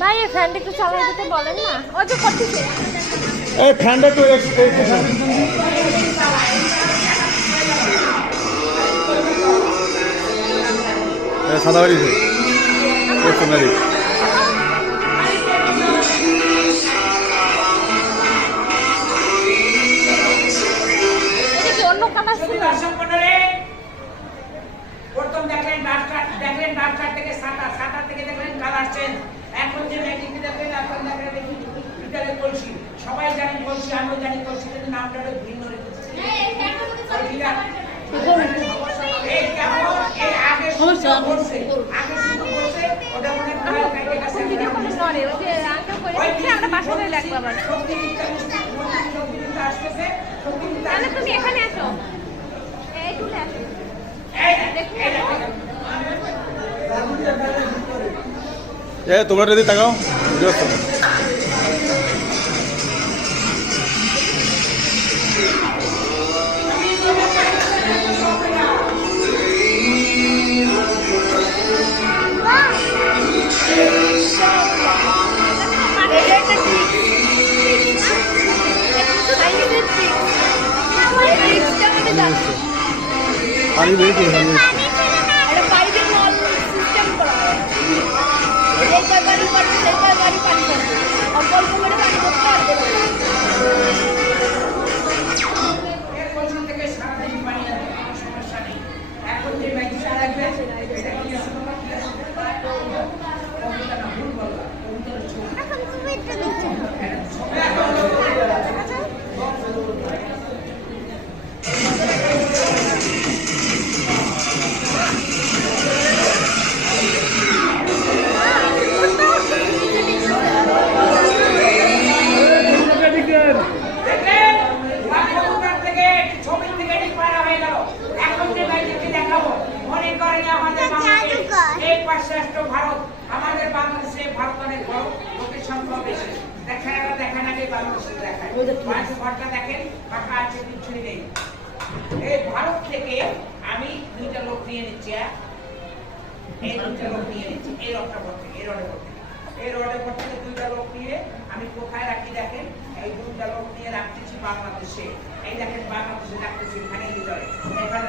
ভাই এই ফ্যানটা একটু চালিয়ে দিতে বলেন না, ওই যে করতেছে এই ফ্যানটা একটু সাদা বাড়ি সোনারি অন্য কালার ছিল। প্রথম দেখলেন ডাক থেকে সাটা থেকে দেখলেন কালার চেঞ্জ। এখন যে ম্যাজিক দেখলেন এখন দেখলেন ভিতরে কলসি। সবাই জানেন কলসি, আমিও জানি কলসি, কিন্তু নামটা ভিন্ন রেখেছে। এই কেমন এই আগে সমস্যা করছে, আগে শুরু করছে ওটা মনে হয় কাইটে কাছে ভিডিও করে নরে ওই যে আঙ্কেল করে দিচ্ছে, আমরা বাসায় লাগবো আবার। আসতেছে তাহলে তুমি এখানে আসো, এই চলে আসো, তোমরা যদি তাকাও পানি বেরিয়ে থেকে সারাদিন পানি আনতে কোনো সমস্যা নেই। এখন যে ম্যাজিকটা লাগবে এটা কি ভুল বললাম, কবুতরের ছবি। দেখলেন? কবুতর থেকে ছবি থেকে পারা হয়ে গেল। এখন যে ম্যাজিকটি দেখাবো, মনে করেন আমাদের বাংলাদেশ এই পাশে রাষ্ট্র ভারত, আমাদের বাংলাদেশে ভারত অনেক বড়, লোকের সংখ্যা বেশি। দেখেন আগে বাংলাদেশে দেখায় ঘরটা দেখেন, ফাঁকা আছে, কিছুই নেই। এই ভারত থেকে আমি দুইটা লোক নিয়ে নিচ্ছি, এই দুইটা লোক নিয়ে নিচ্ছি, এই রডটা পর থেকে, এই রডের পর থেকে, এই রডের পর থেকে দুইটা লোক নিয়ে আমি কোথায় রাখি দেখেন, এই দুইটা লোক নিয়ে রাখতেছি বাংলাদেশে। এই দেখেন বাংলাদেশে রাখতেছি এখানে ভিতরে, এখানে